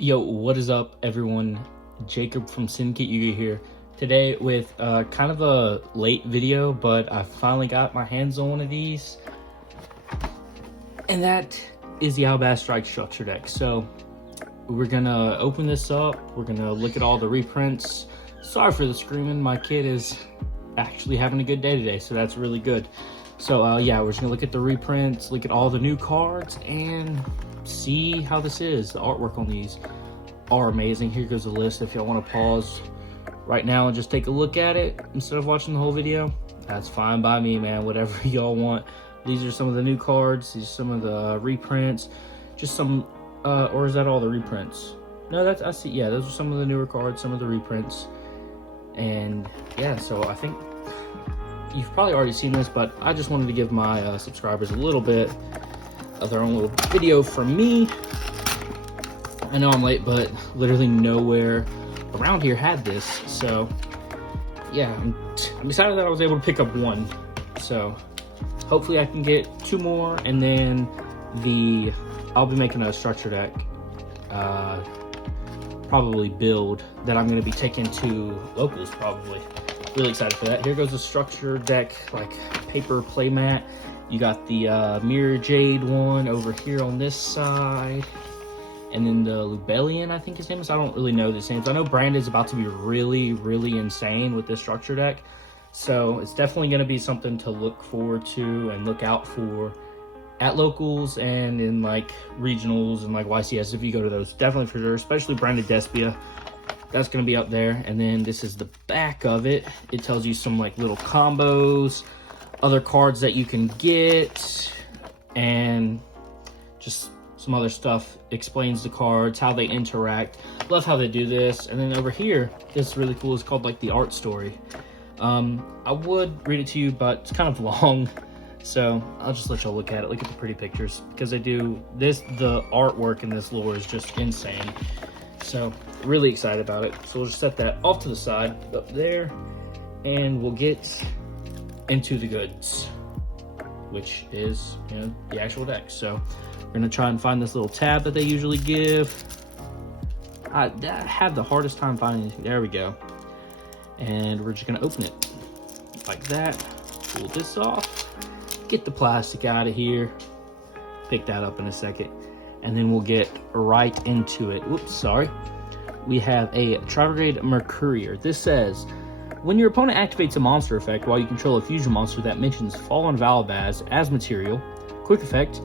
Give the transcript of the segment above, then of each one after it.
Yo, what is up, everyone? Jacob from Syndicate Yugi here. Today with kind of a late video, but I finally got my hands on one of these. And that is the Albaz Strike structure deck. So we're gonna open this up. We're gonna look at all the reprints. Sorry for the screaming. My kid is actually having a good day today, so that's really good. So yeah, we're just gonna look at the reprints, look at all the new cards, and see how this is. The artwork on these are amazing. Here goes the list. If y'all want to pause right now and just take a look at it instead of watching the whole video, that's fine by me, man. Whatever y'all want. These are some of the new cards. These are some of the reprints. Just some, or is that all the reprints? No, that's, I see, yeah, those are some of the newer cards, some of the reprints. And yeah, so I think you've probably already seen this, but I just wanted to give my subscribers a little bit of their own little video from me. I know I'm late, but literally nowhere around here had this. So yeah, I'm excited that I was able to pick up one. So hopefully I can get two more, and then I'll be making a structure deck, probably build that I'm going to be taking to locals probably. Really excited for that. Here goes the structure deck, like paper playmat. You got the Mirror Jade one over here on this side. And then the Lubellion, I think his name is. I don't really know these names. I know Brandon's about to be really, really insane with this structure deck. So it's definitely going to be something to look forward to and look out for at locals and in like regionals and like YCS if you go to those. Definitely for sure, especially Brandon Despia. That's going to be up there. And then this is the back of it. It tells you some like little combos, other cards that you can get, and just some other stuff. Explains the cards, how they interact. Love how they do this. And then over here, this is really cool. It's called like the art story. I would read it to you, but it's kind of long, so I'll just let y'all look at it. Look at the pretty pictures, because they do this. The artwork in this lore is just insane. So really excited about it. So we'll just set that off to the side up there, and we'll get into the goods, which is, you know, the actual deck. So we're gonna try and find this little tab that they usually give. I have the hardest time finding it. There we go. And we're just gonna open it like that. Pull this off. Get the plastic out of here. Pick that up in a second. And then we'll get right into it. Whoops, sorry. We have a Trigrade Mercurier. This says, when your opponent activates a monster effect while you control a fusion monster that mentions Fallen Albaz as material, quick effect,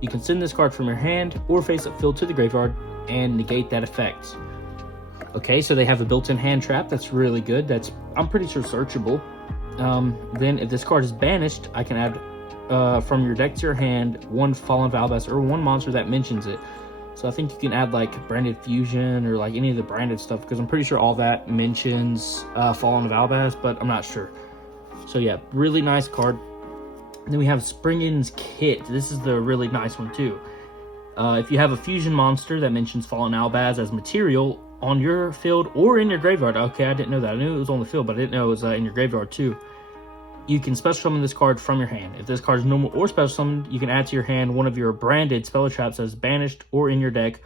you can send this card from your hand or face-up field to the graveyard and negate that effect. Okay, so they have a built-in hand trap. That's really good. That's, I'm pretty sure, searchable. Then if this card is banished, I can add from your deck to your hand one Fallen Albaz or one monster that mentions it. So I think you can add like branded fusion or like any of the branded stuff, because I'm pretty sure all that mentions Fallen Albaz, but I'm not sure. So yeah, really nice card. And then we have Springin's Kit. This is the really nice one too. If you have a fusion monster that mentions Fallen Albaz as material on your field or in your graveyard. Okay, I didn't know that. I knew it was on the field, but I didn't know it was in your graveyard too. You can special summon this card from your hand. If this card is normal or special summoned, you can add to your hand one of your branded spell traps as banished or in your deck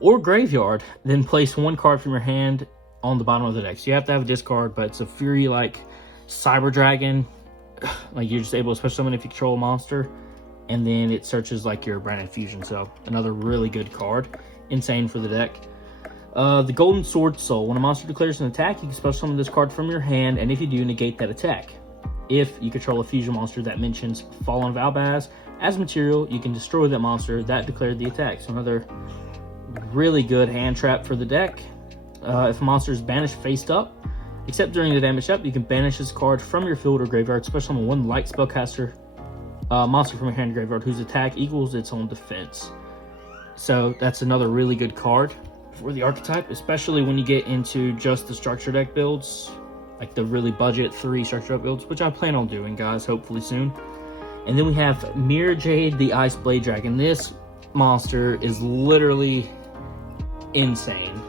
or graveyard. Then place one card from your hand on the bottom of the deck. So you have to have a discard, but it's a Fury like Cyber Dragon. Like you're just able to special summon if you control a monster, and then it searches like your branded fusion. So another really good card. Insane for the deck. The Golden Sword Soul. When a monster declares an attack, you can special summon this card from your hand, and if you do, negate that attack. If you control a fusion monster that mentions Fallen Albaz as material, you can destroy that monster that declared the attack. So another really good hand trap for the deck. If a monster is banished faced up, except during the damage step, you can banish this card from your field or graveyard, special summon one light spellcaster monster from your hand or graveyard whose attack equals its own defense. So that's another really good card for the archetype, especially when you get into just the structure deck builds, like the really budget 3 structure deck builds, which I plan on doing, guys, hopefully soon. And then we have Mirror Jade, the Ice Blade Dragon. This monster is literally insane.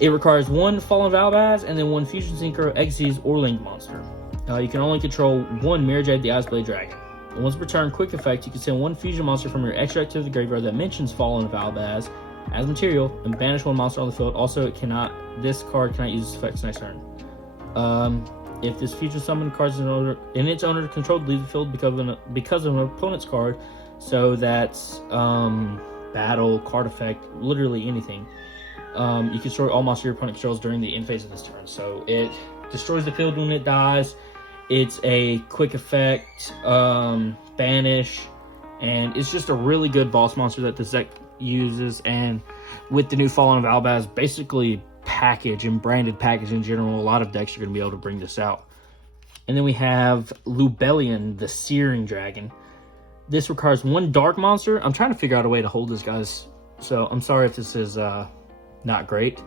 It requires one Fallen Albaz and then one Fusion Synchro, Xyz, or Link monster. You can only control one Mirror Jade, the Ice Blade Dragon. And once per turn, quick effect, you can send one fusion monster from your extra deck to the graveyard that mentions Fallen Albaz as material and banish one monster on the field. Also, this card cannot use its effects next turn. If this fusion summon card is in its owner controlled, leave the field because of an opponent's card. So that's battle, card effect, literally anything. You can destroy all monsters your opponent controls during the end phase of this turn. So it destroys the field when it dies. It's a quick effect, banish, and it's just a really good boss monster that this deck uses. And with the new Fallen of Albaz, basically package and branded package in general, a lot of decks are going to be able to bring this out. And then we have Lubellion, the Searing Dragon. This requires one dark monster. I'm trying to figure out a way to hold this, guys, so I'm sorry if this is not great.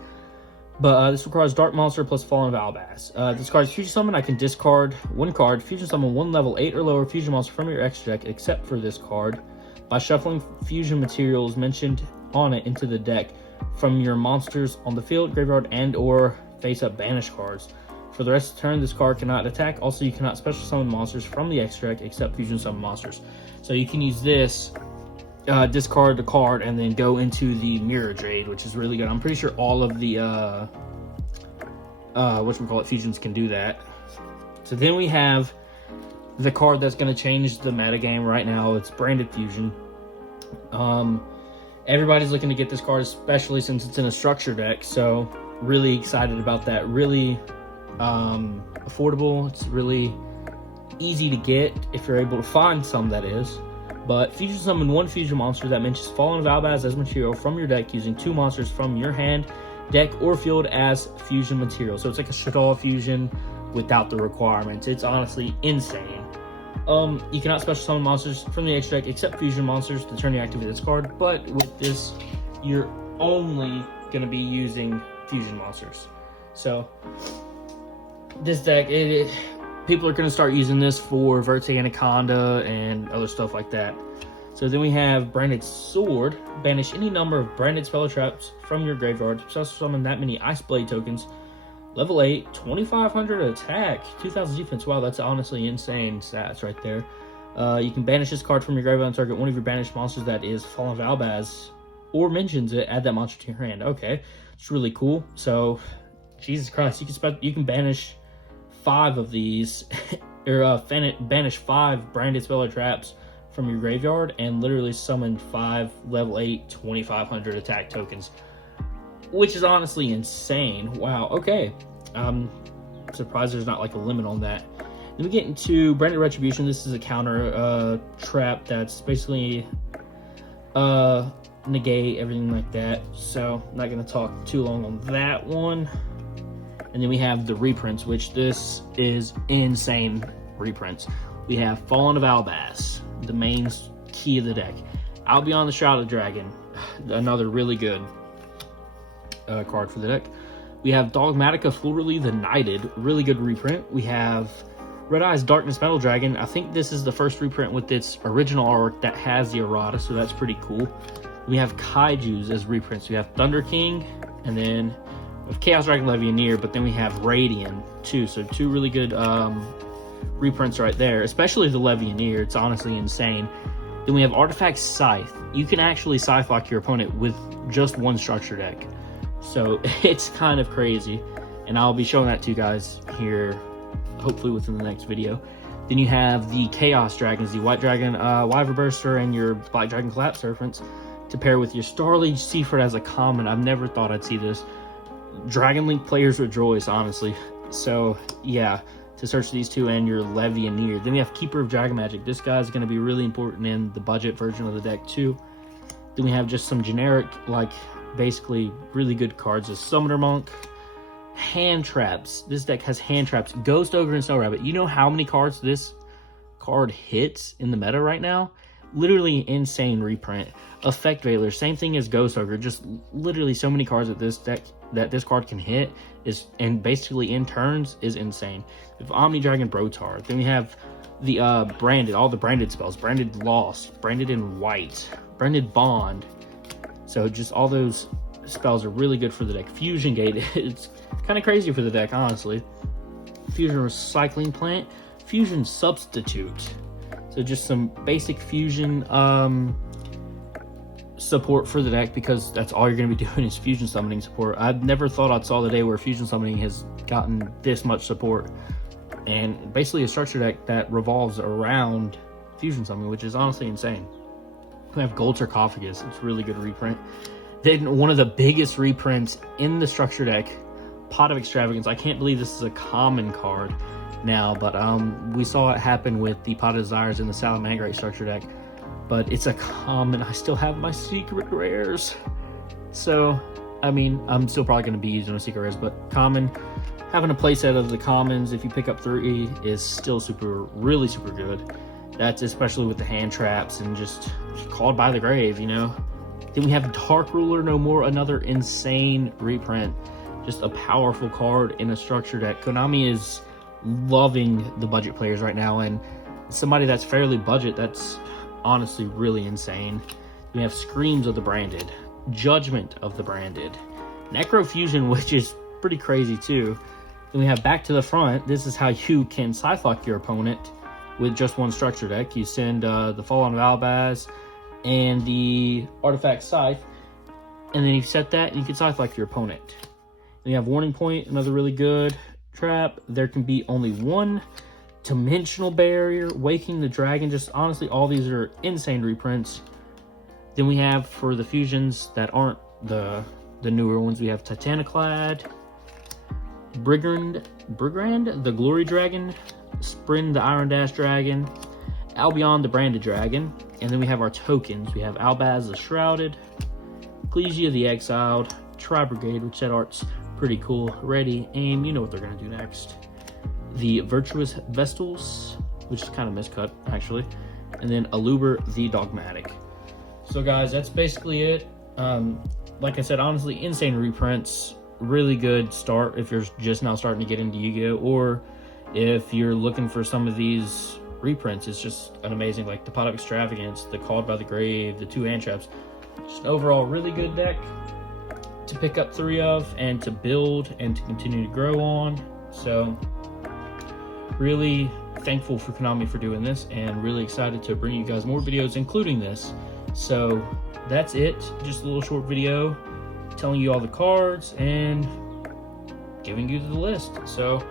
But this requires dark monster plus Fallen of Albaz. This card is fusion summon. I can discard one card, fusion summon one level 8 or lower fusion monster from your extra deck, except for this card, by shuffling fusion materials mentioned on it into the deck from your monsters on the field, graveyard, and or face-up banish cards. For the rest of the turn, this card cannot attack. Also, you cannot special summon monsters from the extra deck except fusion summon monsters. So you can use this, discard the card, and then go into the Mirror Jade, which is really good. I'm pretty sure all of the fusions can do that. So then we have the card that's going to change the metagame right now. It's Branded Fusion. Everybody's looking to get this card, especially since it's in a structure deck. So really excited about that. Really affordable. It's really easy to get if you're able to find some, that is. But fusion summon one fusion monster that mentions Fallen of Albaz as material from your deck using 2 monsters from your hand, deck, or field as fusion material. So it's like a Shaddoll fusion without the requirements. It's honestly insane. You cannot special summon monsters from the extra deck except fusion monsters to turn you activate this card, but with this you're only going to be using fusion monsters. So this deck, people are going to start using this for Verte Anaconda and other stuff like that. So then we have Branded Sword. Banish any number of branded spell or traps from your graveyard. Special summon that many Ice Blade tokens. Level 8, 2500 attack, 2000 defense. Wow, that's honestly insane stats right there. You can banish this card from your graveyard and target one of your banished monsters that is Fallen of Albaz or mentions it. Add that monster to your hand. Okay, it's really cool. So, Jesus Christ, you can banish 5 of these, or banish 5 branded spell or traps from your graveyard and literally summon 5 level 8, 2500 attack tokens, which is honestly insane. Wow, okay. I'm surprised there's not like a limit on that. Then we get into Branded Retribution. This is a counter trap that's basically negate everything like that. So I'm not going to talk too long on that one. And then we have the reprints, which this is insane reprints. We have Fallen of Albaz, the main key of the deck. Albion the Shrouded Dragon, another really good card for the deck. We have Dogmatica Flurily the Knighted, really good reprint. We have Red Eyes Darkness Metal Dragon. I think this is the first reprint with its original artwork that has the errata, so that's pretty cool. We have Kaijus as reprints. We have Thunder King, and then we have Chaos Dragon Levianeer, but then we have Radiant too. So 2 really good reprints right there, especially the Levianeer. It's honestly insane. Then we have Artifact Scythe. You can actually Scythe lock your opponent with just 1 structure deck. So it's kind of crazy, and I'll be showing that to you guys here hopefully within the next video. Then you have the Chaos Dragons, the White Dragon Wyvern Burster and your Black Dragon Collapse Serpents to pair with your Starliege Seaford as a common. I've never thought I'd see this. Dragon Link players rejoice, honestly. So yeah, to search these 2 and your Levianeer. Then we have Keeper of Dragon Magic. This guy's going to be really important in the budget version of the deck too. Then we have just some generic, like, basically really good cards as Summoner Monk, Hand Traps. This deck has Hand Traps, Ghost Ogre, and Snow Rabbit. You know how many cards this card hits in the meta right now? Literally insane reprint. Effect Veiler, same thing as Ghost Ogre, just literally so many cards that this deck that this card can hit is, and basically in turns, is insane. We have Omni Dragon Brotar. Then we have the branded, all the branded spells, Branded Lost, Branded in White, Branded Bond. So just all those spells are really good for the deck. Fusion Gate, it's kind of crazy for the deck, honestly. Fusion Recycling Plant, Fusion Substitute. So just some basic fusion support for the deck, because that's all you're going to be doing is fusion summoning support. I've never thought I'd saw the day where fusion summoning has gotten this much support, and basically a structure deck that revolves around fusion summoning, which is honestly insane. We have Gold Sarcophagus. It's a really good reprint. Then one of the biggest reprints in the structure deck, Pot of Extravagance. I can't believe this is a common card now, but we saw it happen with the Pot of Desires in the Salamangreat structure deck. But it's a common. I still have my secret rares, so I mean, I'm still probably going to be using a secret rares, but common, having a playset of the commons if you pick up 3 is still really super good. That's especially with the hand traps and just Called by the Grave, you know. Then we have Dark Ruler No More, another insane reprint, just a powerful card in a structure deck. Konami is loving the budget players right now, and somebody that's fairly budget, that's honestly really insane. We have Screams of the Branded, Judgment of the Branded, Necrofusion, which is pretty crazy too. Then we have Back to the Front. This is how you can Scythe lock your opponent with just one structure deck. You send the Fallen of Albaz and the Artifact Scythe, and then you set that and you can Scythe lock your opponent. Then you have Warning Point, another really good trap. There can be only one Dimensional Barrier, Waking the Dragon. Just honestly, all these are insane reprints. Then we have, for the fusions that aren't the newer ones, we have Titaniclad, Brigand the Glory Dragon, Sprin the Iron Dash Dragon, Albion the Branded Dragon, and then we have our tokens. We have Albaz the Shrouded, Ecclesia the Exiled, Tri-Brigade, which that art's pretty cool. Ready, aim, you know what they're going to do next. The Virtuous Vestals, which is kind of miscut, actually. And then Aluber the Dogmatic. So guys, that's basically it. Like I said, honestly, insane reprints. Really good start if you're just now starting to get into Yu-Gi-Oh! Or if you're looking for some of these reprints, it's just an amazing, like the Pot of Extravagance, the Called by the Grave, the 2 hand traps. Just an overall really good deck to pick up 3 of and to build and to continue to grow on. So really thankful for Konami for doing this, and really excited to bring you guys more videos including this. So that's it, just a little short video telling you all the cards and giving you the list. So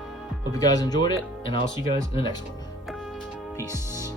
hope you guys enjoyed it, and I'll see you guys in the next one. Peace.